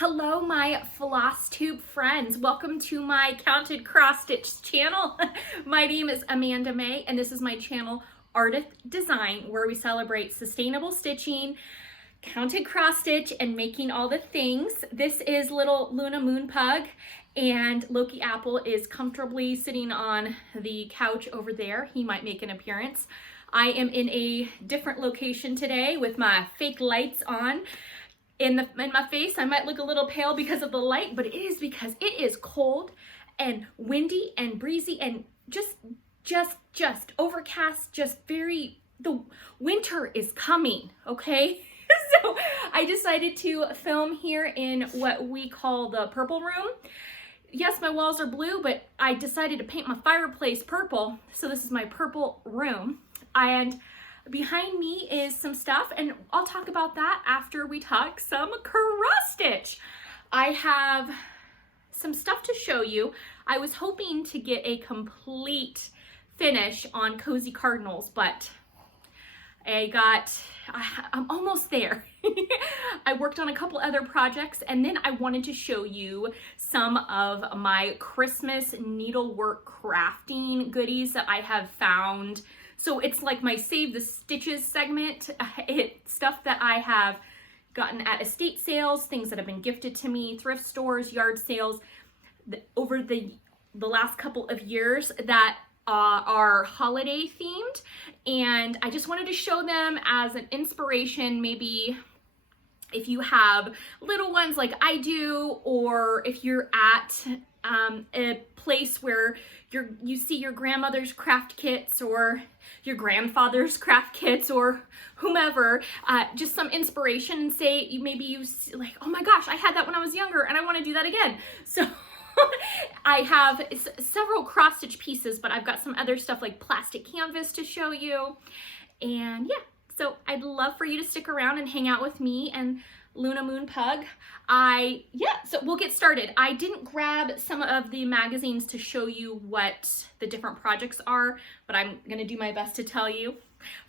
Hello, my Flosstube friends. Welcome to my Counted Cross Stitch channel. My name is Amanda Mae, and this is my channel, Ardith Design, where we celebrate sustainable stitching, counted cross stitch, and making all the things. This is little Luna Moon Pug, and Loki Apple is comfortably sitting on the couch over there. He might make an appearance. I am in a different location today with my fake lights on. In my face, I might look a little pale because of the light, but it is because it is cold and windy and breezy and just overcast, the winter is coming, okay? So I decided to film here in what we call the purple room. Yes, my walls are blue, but I decided to paint my fireplace purple, so this is my purple room. And behind me is some stuff, and I'll talk about that after we talk some cross stitch. I have some stuff to show you. I was hoping to get a complete finish on Cozy Cardinals, but I'm almost there. I worked on a couple other projects, and then I wanted to show you some of my Christmas needlework crafting goodies that I have found. So it's like my Save the Stitches segment. Stuff that I have gotten at estate sales, things that have been gifted to me, thrift stores, yard sales over the last couple of years that are holiday themed. And I just wanted to show them as an inspiration, maybe if you have little ones like I do, or if you're at a place where you see your grandmother's craft kits or your grandfather's craft kits or whomever, just some inspiration, and say maybe you see, like, oh my gosh, I had that when I was younger and I want to do that again. So I have several cross stitch pieces, but I've got some other stuff like plastic canvas to show you. And yeah, so I'd love for you to stick around and hang out with me and Luna Moon Pug. So we'll get started. I didn't grab some of the magazines to show you what the different projects are, but I'm gonna do my best to tell you.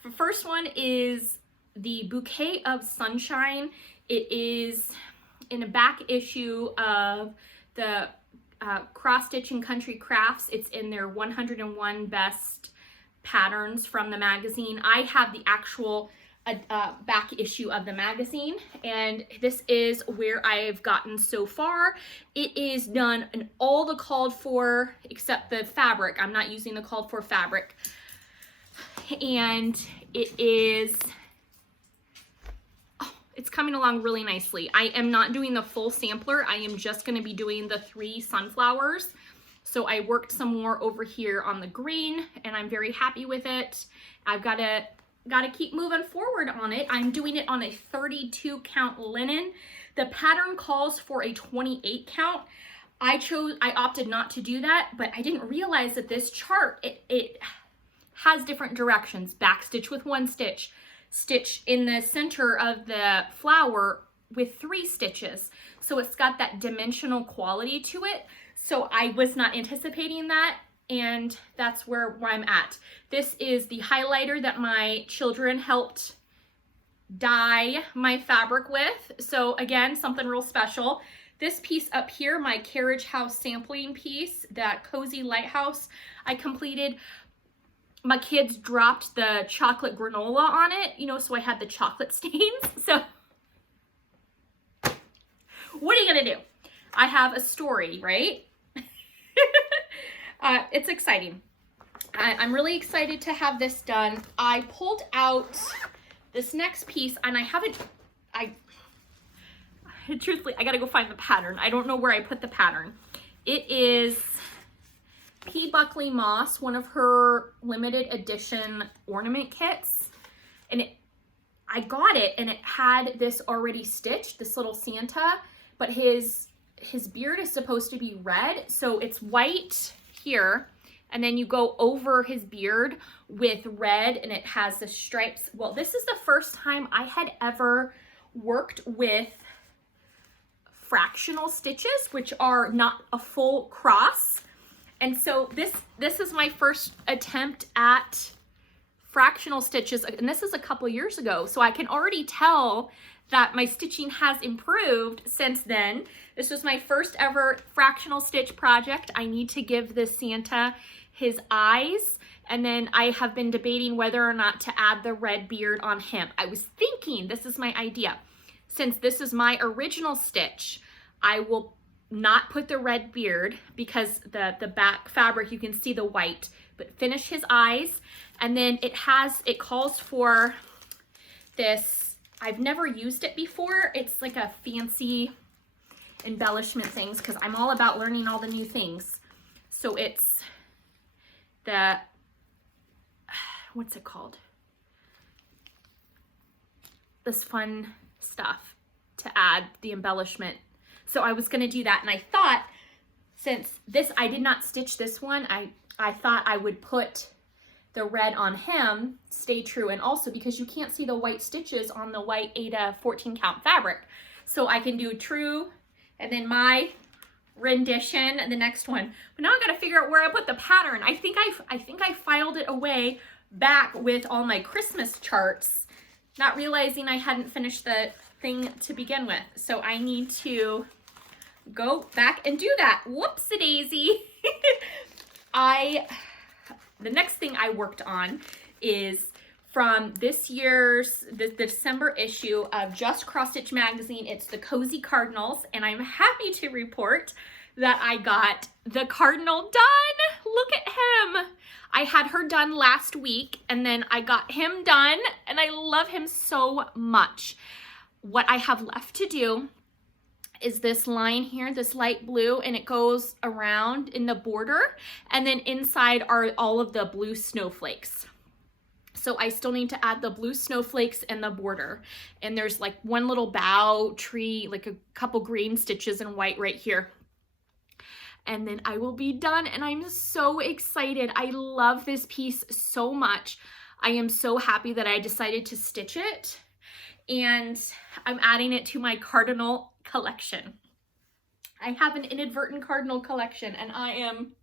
The first one is the Bouquet of Sunshine. It is in a back issue of the Cross Stitch and Country Crafts. It's in their 101 best patterns from the magazine. I have the actual back issue of the magazine, and this is where I've gotten so far. It is done in all the called for except the fabric. I'm not using the called for fabric, and it's coming along really nicely. I am not doing the full sampler. I am just going to be doing the 3 sunflowers. So I worked some more over here on the green, and I'm very happy with it. I've got to keep moving forward on it. I'm doing it on a 32 count linen. The pattern calls for a 28 count. I opted not to do that, but I didn't realize that this chart, it has different directions. Back stitch with 1 stitch, stitch in the center of the flower with 3 stitches. So it's got that dimensional quality to it. So I was not anticipating that, and that's where I'm at. This is the highlighter that my children helped dye my fabric with. So again, something real special. This piece up here, my Carriage House sampling piece, that Cozy Lighthouse I completed. My kids dropped the chocolate granola on it, so I had the chocolate stains. So what are you gonna do? I have a story, right? It's exciting. I'm really excited to have this done. I pulled out this next piece, and truthfully, I gotta go find the pattern. I don't know where I put the pattern. It is P. Buckley Moss, one of her limited edition ornament kits. And I got it, and it had this already stitched, this little Santa, but his beard is supposed to be red, so it's white here, and then you go over his beard with red, and it has the stripes. Well, this is the first time I had ever worked with fractional stitches, which are not a full cross. And so this is my first attempt at fractional stitches, and this is a couple years ago, so I can already tell that my stitching has improved since then. This was my first ever fractional stitch project. I need to give this Santa his eyes, and then I have been debating whether or not to add the red beard on him. I was thinking, this is my idea, since this is my original stitch, I will not put the red beard because the back fabric, you can see the white, but finish his eyes. And then it calls for this, I've never used it before. It's like a fancy embellishment things because I'm all about learning all the new things. So it's the, what's it called? This fun stuff to add the embellishment. So I was gonna do that, and I thought, since this, I did not stitch this one, I thought I would put the red on him, stay true, and also because you can't see the white stitches on the white Aida 14 count fabric. So I can do true, and then my rendition, and the next one. But now I gotta figure out where I put the pattern. I think I filed it away back with all my Christmas charts, not realizing I hadn't finished the thing to begin with. So I need to go back and do that. Whoopsie-daisy. The next thing I worked on is from this year's, the December issue of Just CrossStitch Magazine. It's the Cozy Cardinals, and I'm happy to report that I got the cardinal done. Look at him. I had her done last week, and then I got him done, and I love him so much. What I have left to do is this line here, this light blue, and it goes around in the border, and then inside are all of the blue snowflakes. So I still need to add the blue snowflakes in the border. And there's like one little bough tree, like a couple green stitches in white right here. And then I will be done, and I'm so excited. I love this piece so much. I am so happy that I decided to stitch it, and I'm adding it to my cardinal collection. I have an inadvertent cardinal collection, and I'm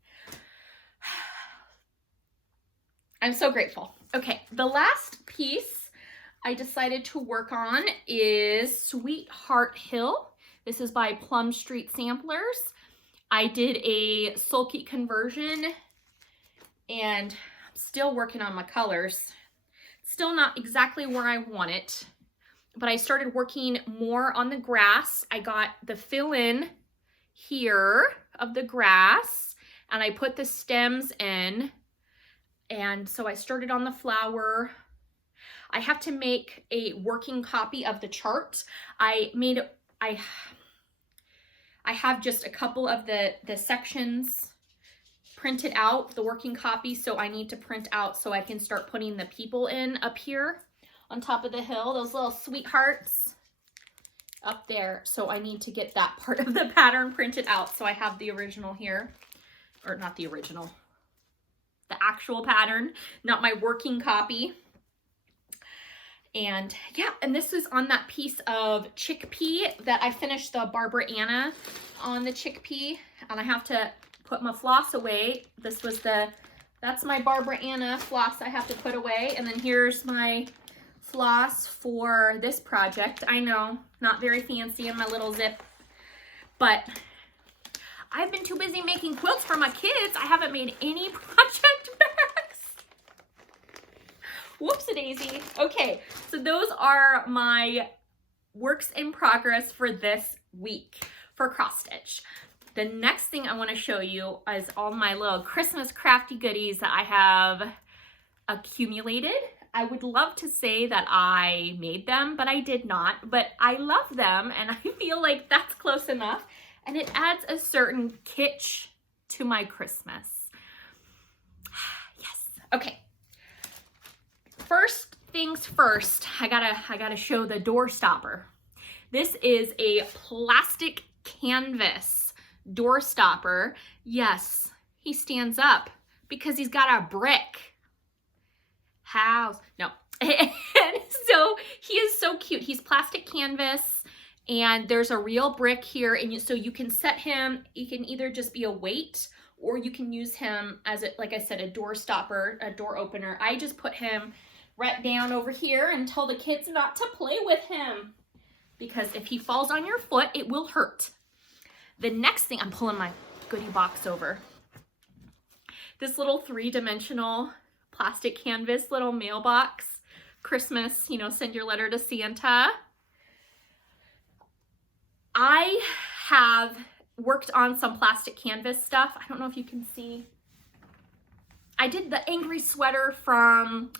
so grateful. Okay, the last piece I decided to work on is Sweetheart Hill. This is by Plum Street Samplers. I did a sulky conversion, and I'm still working on my colors. Still not exactly where I want it, but I started working more on the grass. I got the fill-in here of the grass, and I put the stems in, and so I started on the flower. I have to make a working copy of the chart. I have just a couple of the sections printed out, the working copy, so I need to print out so I can start putting the people in up here on top of the hill, those little sweethearts up there. So I need to get that part of the pattern printed out. So I have the original here, or not the original, the actual pattern, not my working copy. And yeah, and this is on that piece of chickpea that I finished the Barbara Anna on the chickpea, and I have to put my floss away. This was that's my Barbara Anna floss I have to put away. And then here's my floss for this project. I know, not very fancy in my little zip, but I've been too busy making quilts for my kids. I haven't made any project bags. Whoopsie-daisy. Okay, so those are my works in progress for this week for cross stitch. The next thing I want to show you is all my little Christmas crafty goodies that I have accumulated. I would love to say that I made them, but I did not. But I love them, and I feel like that's close enough. And it adds a certain kitsch to my Christmas. Yes. Okay. First things first, I gotta show the door stopper. This is a plastic canvas door stopper. Yes, he stands up because he's got a brick house. No. And so he is so cute. He's plastic canvas, and there's a real brick here, and so you can set him, he can either just be a weight, or you can use him as like I said, a door stopper, a door opener. I just put him right down over here and tell the kids not to play with him. because if he falls on your foot, it will hurt. The next thing, I'm pulling my goodie box over. This little 3-dimensional plastic canvas little mailbox. Christmas, you know, send your letter to Santa. I have worked on some plastic canvas stuff. I don't know if you can see. I did the angry sweater from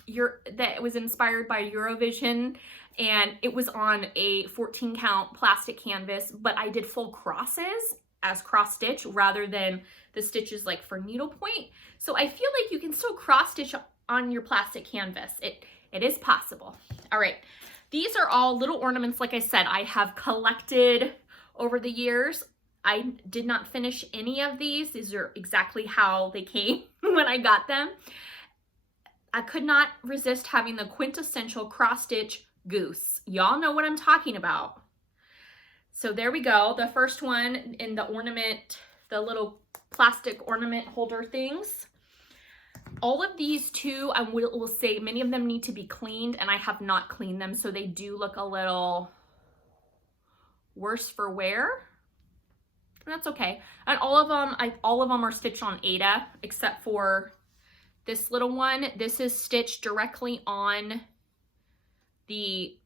that was inspired by Eurovision, and it was on a 14 count plastic canvas, but I did full crosses as cross stitch rather than the stitches like for needlepoint. So I feel like you can still cross stitch on your plastic canvas. It is possible. All right, these are all little ornaments. Like I said, I have collected over the years. I did not finish any of these. These are exactly how they came when I got them. I could not resist having the quintessential cross stitch goose. Y'all know what I'm talking about. So there we go. The first one in the ornament, the little plastic ornament holder things. All of these too, I will say many of them need to be cleaned, and I have not cleaned them, so they do look a little worse for wear. That's okay. And all of them are stitched on Aida, except for this little one. This is stitched directly on the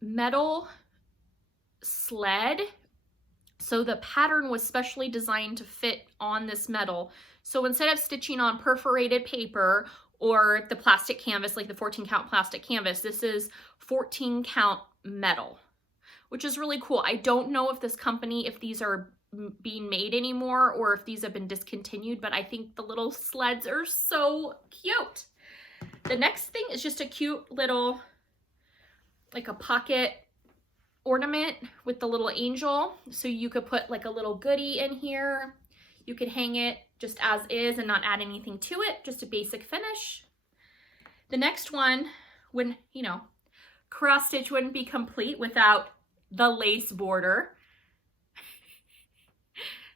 metal sled. So the pattern was specially designed to fit on this metal. So instead of stitching on perforated paper or the plastic canvas, like the 14 count plastic canvas, this is 14 count metal, which is really cool. I don't know if this company, if these are being made anymore or if these have been discontinued, but I think the little sleds are so cute. The next thing is just a cute little, like a pocket ornament with the little angel. So you could put like a little goodie in here. You could hang it just as is and not add anything to it, just a basic finish. The next one, when, you know, cross stitch wouldn't be complete without the lace border.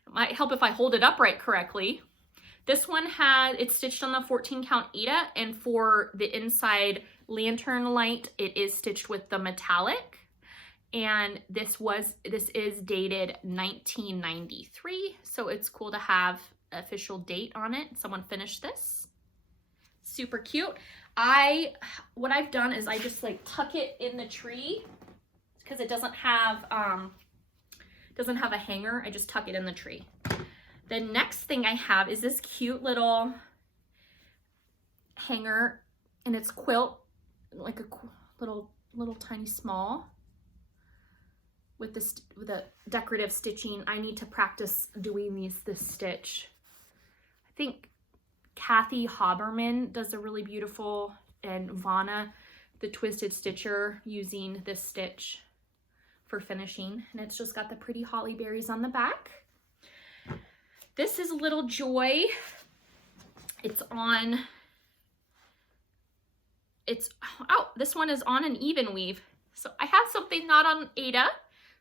It might help if I hold it upright correctly. This one it's stitched on the 14 count Aida, and for the inside lantern light, it is stitched with the metallic. And this is dated 1993, so it's cool to have an official date on it. Someone finished this. Super cute. What I've done is I just like tuck it in the tree because it doesn't have a hanger. I just tuck it in the tree. The next thing I have is this cute little hanger, and it's quilt, like a little tiny small with the decorative stitching. I need to practice doing this stitch. I think Kathy Haberman does a really beautiful, and Vana, the Twisted Stitcher, using this stitch for finishing, and it's just got the pretty holly berries on the back. This is Little Joy. This one is on an even weave. So I have something not on Aida.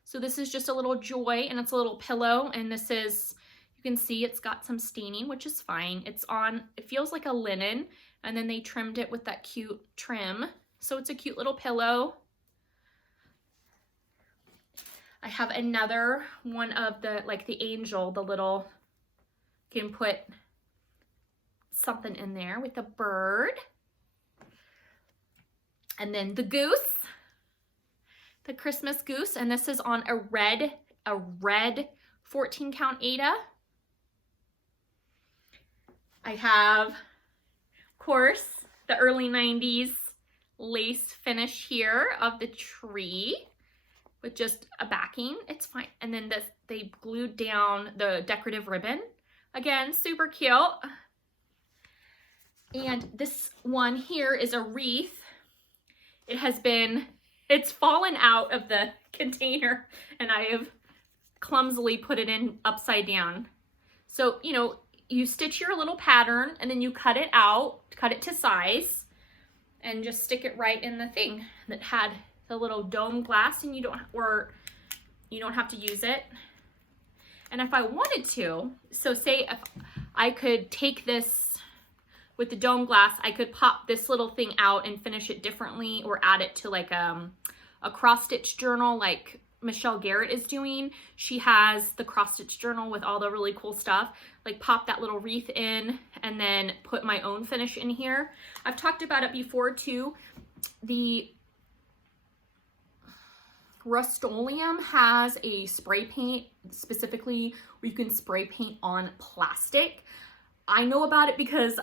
So this is just a little Joy, and it's a little pillow, and this is, you can see it's got some staining, which is fine. It feels like a linen, and then they trimmed it with that cute trim. So it's a cute little pillow. I have another one of the angel, the little, you can put something in there with a bird. And then the goose, the Christmas goose, and this is on a red 14 count Aida. I have, of course, the early 90s lace finish here of the tree with just a backing. It's fine. And then they glued down the decorative ribbon. Again, super cute. And this one here is a wreath. It's fallen out of the container, and I have clumsily put it in upside down. So, you know, you stitch your little pattern, and then you cut it out, cut it to size, and just stick it right in the thing that had the little dome glass, and you don't have to use it. And if I wanted to, so say if I could take this with the dome glass, I could pop this little thing out and finish it differently, or add it to like a cross-stitch journal like Michelle Garrett is doing. She has the cross-stitch journal with all the really cool stuff. Like pop that little wreath in and then put my own finish in here. I've talked about it before too. The Rust-Oleum has a spray paint specifically where you can spray paint on plastic. I know about it because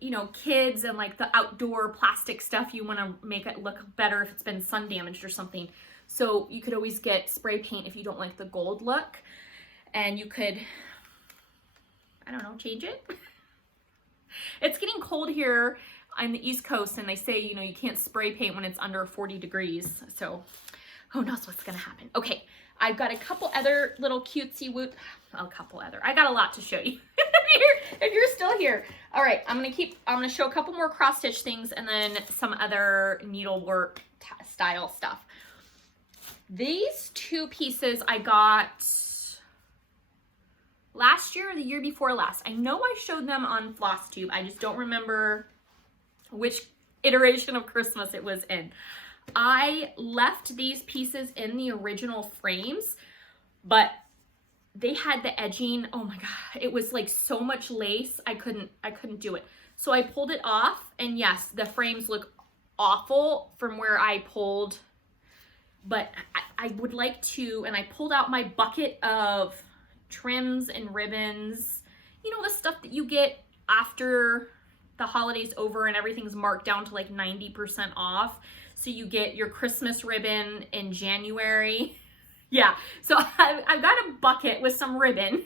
you know, kids and like the outdoor plastic stuff, you want to make it look better if it's been sun damaged or something. So you could always get spray paint if you don't like the gold look, and you could, I don't know, change it. It's getting cold here on the East Coast, and they say, you know, you can't spray paint when it's under 40 degrees. So who knows what's going to happen. Okay. I've got a couple other little cutesy I got a lot to show you if you're still here. All right, I'm gonna show a couple more cross stitch things and then some other needlework style stuff. These two pieces I got last year or the year before last. I know I showed them on Flosstube. I just don't remember which iteration of Christmas it was in. I left these pieces in the original frames, but they had the edging. Oh my God, it was like so much lace. I couldn't do it. So I pulled it off, and yes, the frames look awful from where I pulled, but I would like to, and I pulled out my bucket of trims and ribbons, you know, the stuff that you get after the holidays over and everything's marked down to like 90% off. So you get your Christmas ribbon in January. Yeah, so I've got a bucket with some ribbon.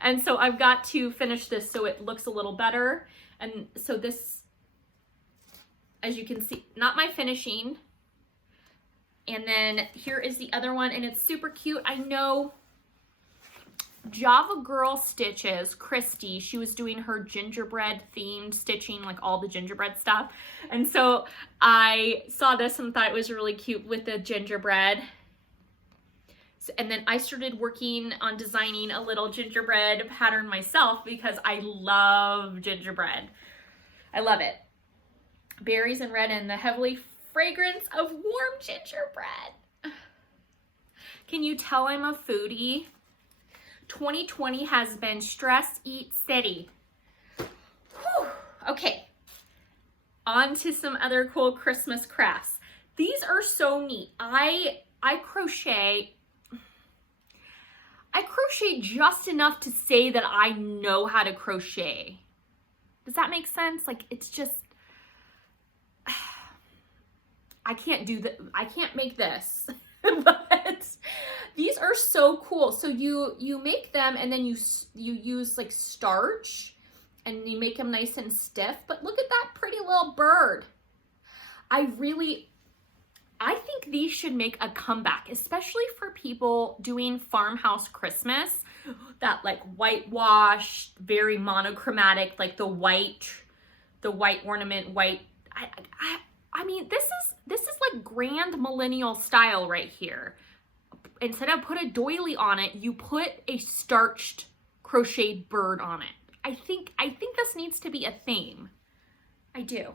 And so I've got to finish this so it looks a little better. And so this, as you can see, not my finishing. And then here is the other one, and it's super cute. I know Java Girl Stitches, Christy, she was doing her gingerbread themed stitching, like all the gingerbread stuff. And so I saw this and thought it was really cute with the gingerbread. And then I started working on designing a little gingerbread pattern myself because I love gingerbread. I love it. Berries and red and the heavily fragrance of warm gingerbread. Can you tell I'm a foodie? 2020 has been stress eat city. Whew. Okay, on to some other cool Christmas crafts. These are so neat. I crochet just enough to say that I know how to crochet. Does that make sense? Like, it's just, I can't make this. But these are so cool. So you make them, and then you use like starch, and you make them nice and stiff. But look at that pretty little bird. I think these should make a comeback, especially for people doing farmhouse Christmas. That like whitewash, very monochromatic, like the white ornament, white. I mean, this is like grand millennial style right here. Instead of put a doily on it, you put a starched crocheted bird on it. I think this needs to be a theme. I do.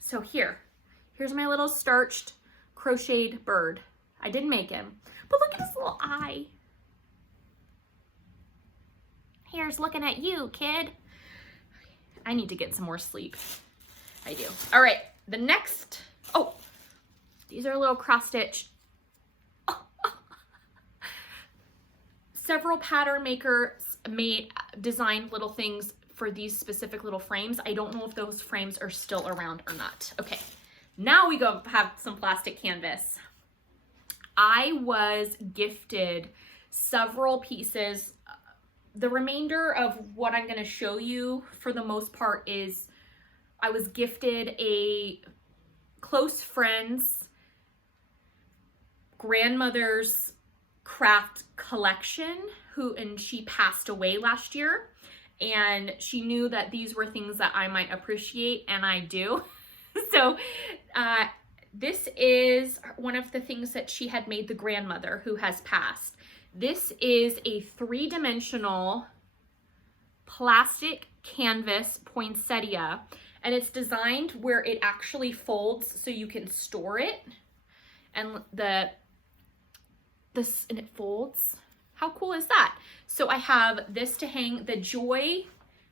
So here's my little starched crocheted bird. I didn't make him, but look at his little eye. Here's looking at you, kid. I need to get some more sleep. I do. All right. The next, these are little cross stitch. Several pattern makers designed little things for these specific little frames. I don't know if those frames are still around or not. Okay, now we go have some plastic canvas. I was gifted several pieces. The remainder of what I'm going to show you for the most part is I was gifted a close friend's grandmother's craft collection, and she passed away last year, and she knew that these were things that I might appreciate, and I do. So this is one of the things that she had made, the grandmother who has passed. This is a 3-dimensional plastic canvas poinsettia, and it's designed where it actually folds so you can store it, and and it folds. How cool is that? So I have this to hang, the joy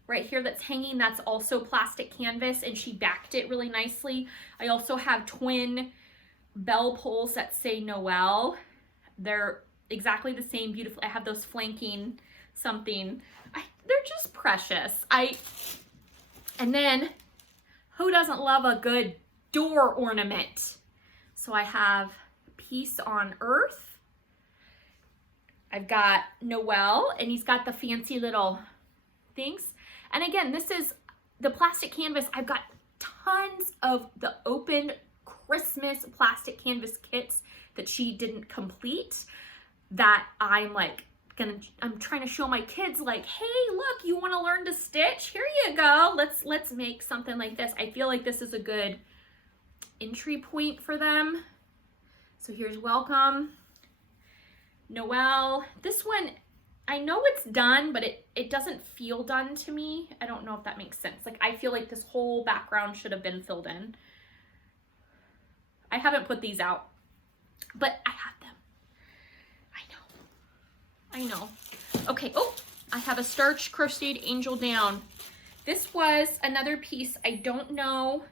right here that's hanging, that's also plastic canvas, and she backed it really nicely. I also have twin bell pulls that say Noel. They're exactly the same, beautiful. I have those flanking something. They're just precious. And then who doesn't love a good door ornament? So I have Peace on Earth. I've got Noel, and he's got the fancy little things. And again, this is the plastic canvas. I've got tons of the open Christmas plastic canvas kits that she didn't complete that I'm like, I'm trying to show my kids, like, hey, look, you want to learn to stitch? Here you go. Let's make something like this. I feel like this is a good entry point for them. So here's welcome. Noel. This one, I know it's done, but it doesn't feel done to me. I don't know if that makes sense. Like, I feel like this whole background should have been filled in. I haven't put these out, but I have them. I know. Okay, oh, I have a starch crocheted angel down. This was another piece. I don't know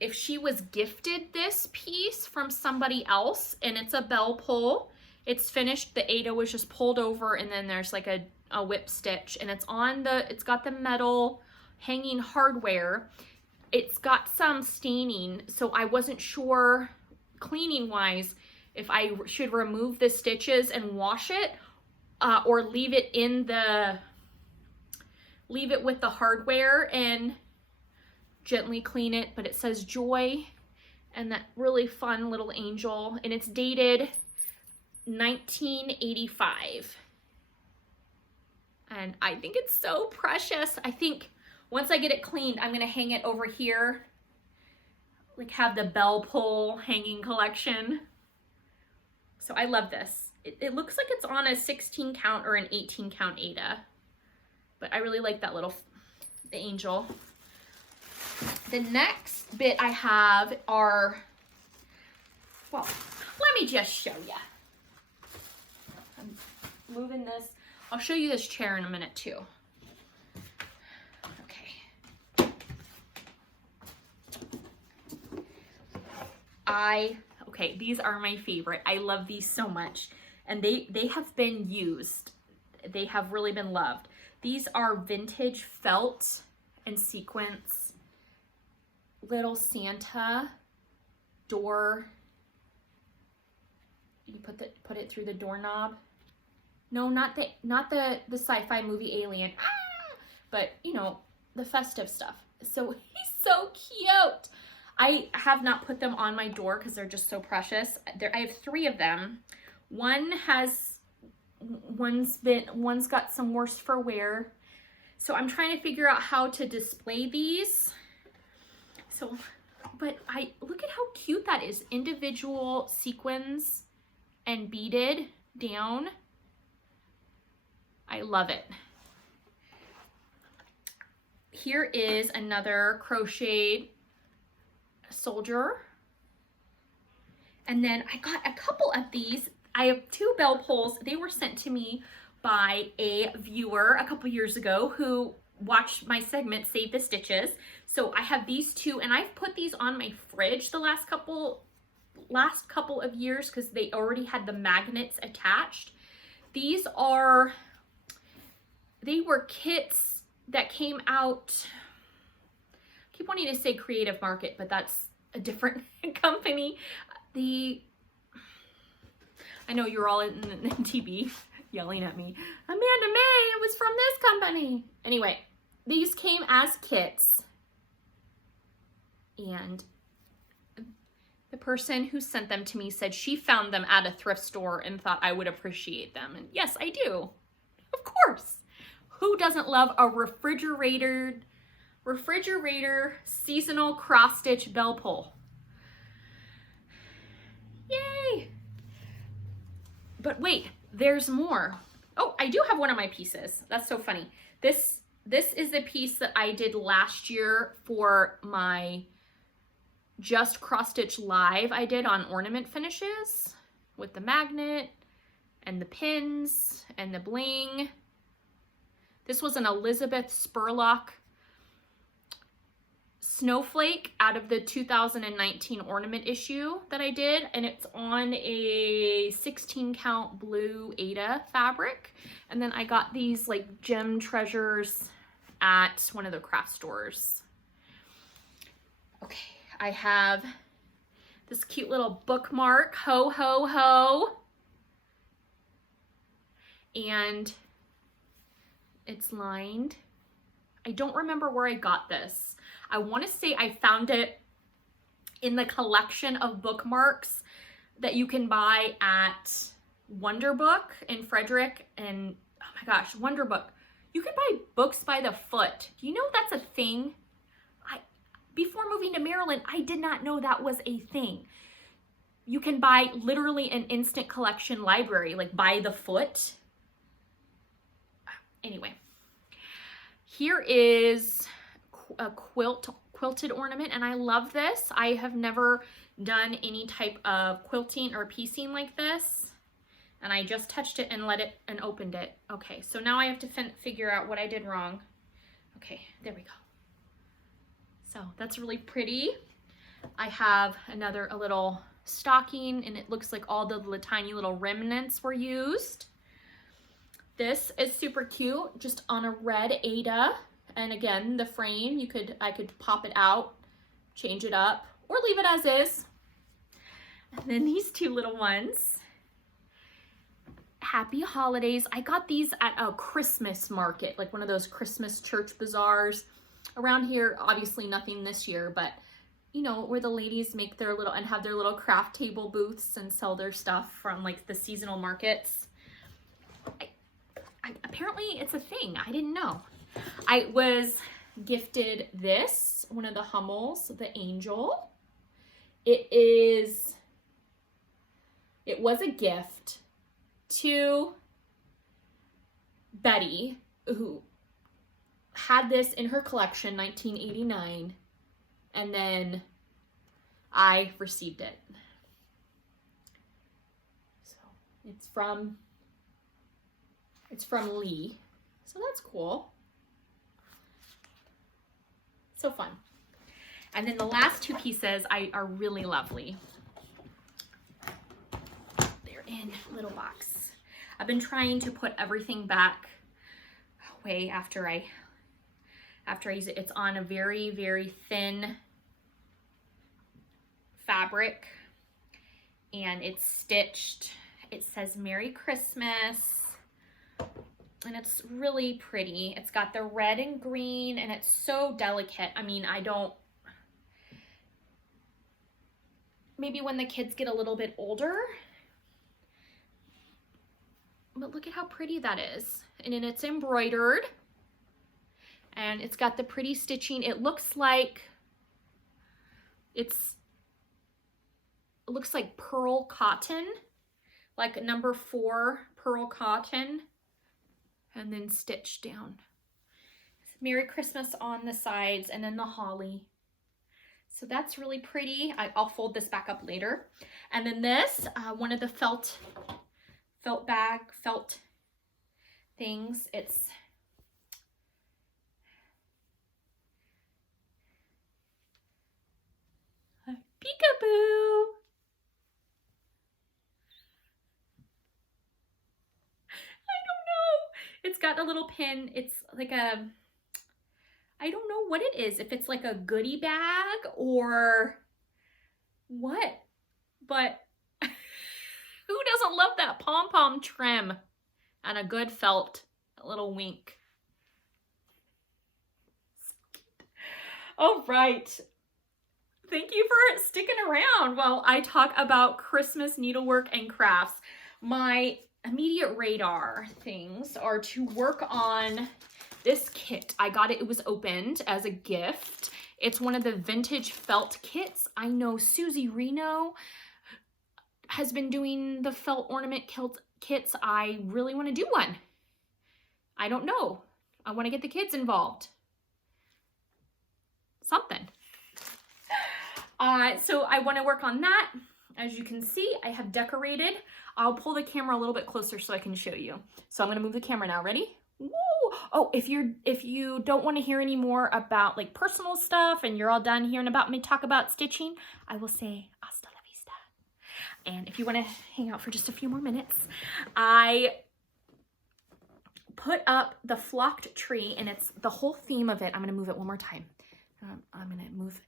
if she was gifted this piece from somebody else, and it's a bell pull. It's finished. The Ada was just pulled over, and then there's like a whip stitch, and it's got the metal hanging hardware. It's got some staining, so I wasn't sure cleaning wise if I should remove the stitches and wash it, or leave it with the hardware and gently clean it. But it says Joy, and that really fun little angel, and it's dated 1985. And I think it's so precious. I think once I get it cleaned, I'm gonna hang it over here, like have the bell pull hanging collection. So I love this. It looks like it's on a 16 count or an 18 count Ada, but I really like that the angel. The next bit I have are, well, let me just show you. I'm moving this. I'll show you this chair in a minute too. Okay, these are my favorite. I love these so much, and they have been used. They have really been loved. These are vintage felt and sequins little Santa door. You put it through the doorknob. No, not the sci-fi movie Alien, but you know, the festive stuff. So he's so cute. I have not put them on my door because they're just so precious. I have 3 of them. One's got some worse for wear. So I'm trying to figure out how to display these. So, but look at how cute that is. Individual sequins and beaded down. I love it. Here is another crocheted soldier, and then I got a couple of these. I have 2 bell pulls. They were sent to me by a viewer a couple years ago who watched my segment Save the Stitches. So I have these 2, and I've put these on my fridge the last couple of years because they already had the magnets attached. They were kits that came out, I keep wanting to say Creative Market, but that's a different company. I know you're all in TV yelling at me. Amanda Mae, it was from this company. Anyway, these came as kits, and the person who sent them to me said she found them at a thrift store and thought I would appreciate them. And yes, I do. Of course. Who doesn't love a refrigerator seasonal cross-stitch bell pull? Yay! But wait, there's more. Oh, I do have one of my pieces. That's so funny. This This is the piece that I did last year for my Just CrossStitch Live I did on ornament finishes with the magnet and the pins and the bling. This was an Elizabeth Spurlock snowflake out of the 2019 ornament issue that I did, and it's on a 16 count blue Aida fabric. And then I got these like gem treasures at one of the craft stores. Okay, I have this cute little bookmark, ho ho ho, and it's lined. I don't remember where I got this. I want to say I found it in the collection of bookmarks that you can buy at Wonderbook in Frederick. And oh my gosh, Wonderbook. You can buy books by the foot. Do you know that's a thing? Before moving to Maryland, I did not know that was a thing. You can buy literally an instant collection library, like by the foot. Anyway, here is a quilted ornament, and I love this. I have never done any type of quilting or piecing like this, and I just touched it and opened it. Okay, so now I have to figure out what I did wrong. Okay, there we go. So that's really pretty. I have a little stocking, and it looks like all the tiny little remnants were used. This is super cute, just on a red Aida. And again, the frame, I could pop it out, change it up, or leave it as is. And then these two little ones. Happy holidays. I got these at a Christmas market, like one of those Christmas church bazaars. Around here, obviously nothing this year, but you know, where the ladies make their little, and have their little craft table booths and sell their stuff from like the seasonal markets. Apparently it's a thing. I didn't know. I was gifted this, one of the Hummels, the Angel. It was a gift to Betty, who had this in her collection, 1989, and then I received it. So it's from Lee, so that's cool. So fun. And then the last two pieces are really lovely. They're in a little box. I've been trying to put everything back away after I use it. It's on a very, very thin fabric, and it's stitched. It says Merry Christmas, and it's really pretty. It's got the red and green, and it's so delicate. I mean, maybe when the kids get a little bit older, but look at how pretty that is. And then it's embroidered, and it's got the pretty stitching. It looks like pearl cotton, like number 4 pearl cotton, and then stitched down. Merry Christmas on the sides, and then the holly. So that's really pretty. I'll fold this back up later. And then this, one of the felt things. It's a peekaboo. It's got a little pin. It's like I don't know what it is, if it's like a goodie bag or what, but who doesn't love that pom-pom trim and a good felt, a little wink. All right. Thank you for sticking around while I talk about Christmas needlework and crafts. My immediate radar things are to work on this kit. I got it, it was opened as a gift. It's one of the vintage felt kits. I know Susie Reno has been doing the felt ornament kits. I really want to do one. I don't know I want to get the kids involved. Something. So I want to work on that. As you can see, I have decorated. I'll pull the camera a little bit closer so I can show you. So I'm going to move the camera now. Ready? Woo! Oh, if you don't want to hear any more about like personal stuff and you're all done hearing about me talk about stitching, I will say hasta la vista. And if you want to hang out for just a few more minutes, I put up the flocked tree, and it's the whole theme of it. I'm going to move it one more time. I'm going to move.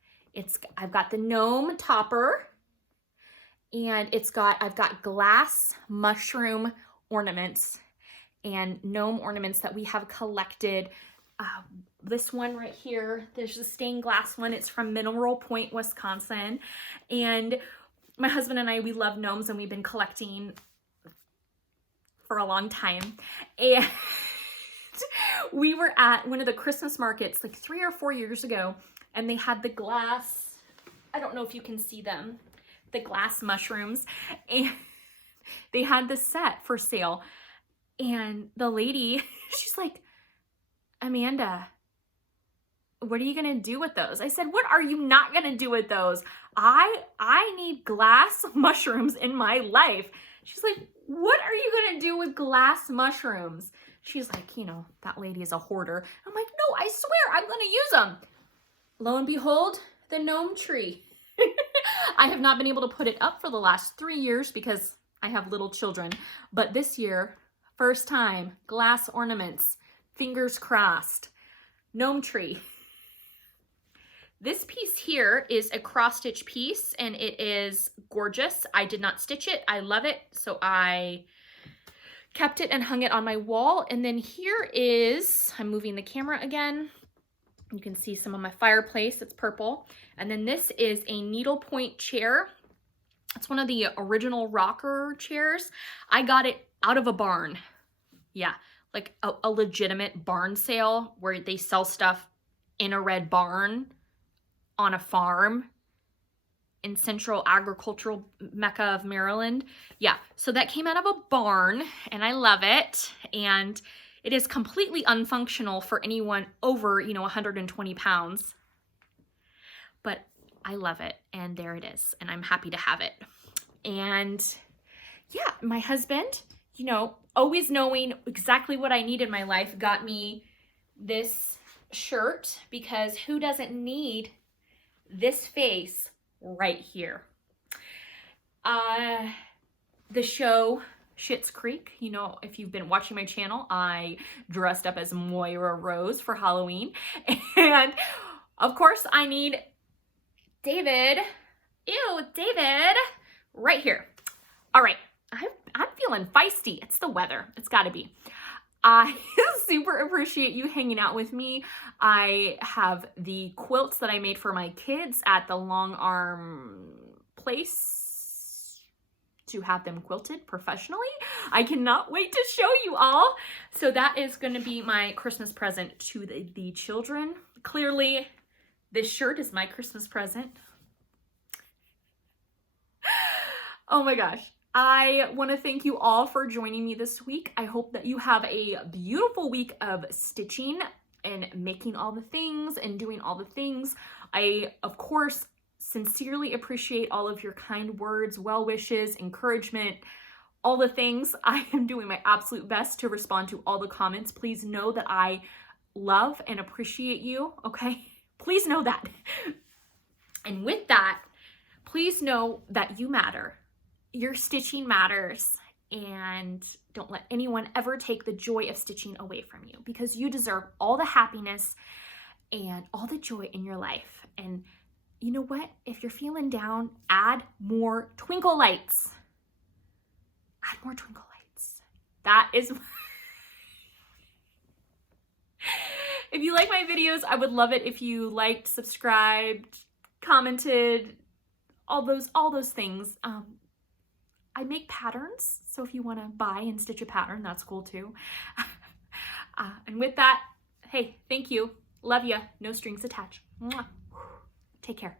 I've got the gnome topper, and I've got glass mushroom ornaments and gnome ornaments that we have collected. This one right here, there's the stained glass one. It's from Mineral Point, Wisconsin. And my husband and I, we love gnomes, and we've been collecting for a long time. And we were at one of the Christmas markets like 3 or 4 years ago, and they had the glass, I don't know if you can see them, the glass mushrooms, and they had the set for sale. And the lady, she's like, Amanda, what are you gonna do with those? I said, what are you not gonna do with those? I need glass mushrooms in my life. She's like, what are you gonna do with glass mushrooms? She's like, you know, that lady is a hoarder. I'm like, no, I swear I'm gonna use them. Lo and behold, the gnome tree. I have not been able to put it up for the last 3 years because I have little children. But this year, first time, glass ornaments, fingers crossed, gnome tree. This piece here is a cross-stitch piece, and it is gorgeous. I did not stitch it. I love it, so I kept it and hung it on my wall. And then here is, I'm moving the camera again. You can see some of my fireplace. It's purple. And then this is a needlepoint chair. It's one of the original rocker chairs. I got it out of a barn. Yeah, like a legitimate barn sale where they sell stuff in a red barn on a farm in central agricultural mecca of Maryland. Yeah, so that came out of a barn, and I love it. And it is completely unfunctional for anyone over, 120 pounds. But I love it, and there it is, and I'm happy to have it. And yeah, my husband, always knowing exactly what I need in my life, got me this shirt, because who doesn't need this face right here? The show Schitt's Creek, if you've been watching my channel, I dressed up as Moira Rose for Halloween. And of course I need David, right here. All right, I'm feeling feisty. It's the weather, it's gotta be. I super appreciate you hanging out with me. I have the quilts that I made for my kids at the Long Arm place to have them quilted professionally. I cannot wait to show you all. So that is going to be my Christmas present to the children. Clearly, this shirt is my Christmas present. Oh my gosh. I want to thank you all for joining me this week. I hope that you have a beautiful week of stitching and making all the things and doing all the things. I, of course, sincerely appreciate all of your kind words, well wishes, encouragement, all the things. I am doing my absolute best to respond to all the comments. Please know that I love and appreciate you, okay? Please know that. And with that, please know that you matter. Your stitching matters, and don't let anyone ever take the joy of stitching away from you, because you deserve all the happiness and all the joy in your life. And you know what? If you're feeling down, add more twinkle lights. Add more twinkle lights. That is... If you like my videos, I would love it if you liked, subscribed, commented, all those things. I make patterns, so if you want to buy and stitch a pattern, that's cool too. And with that, hey, thank you. Love ya. No strings attached. Mwah. Take care.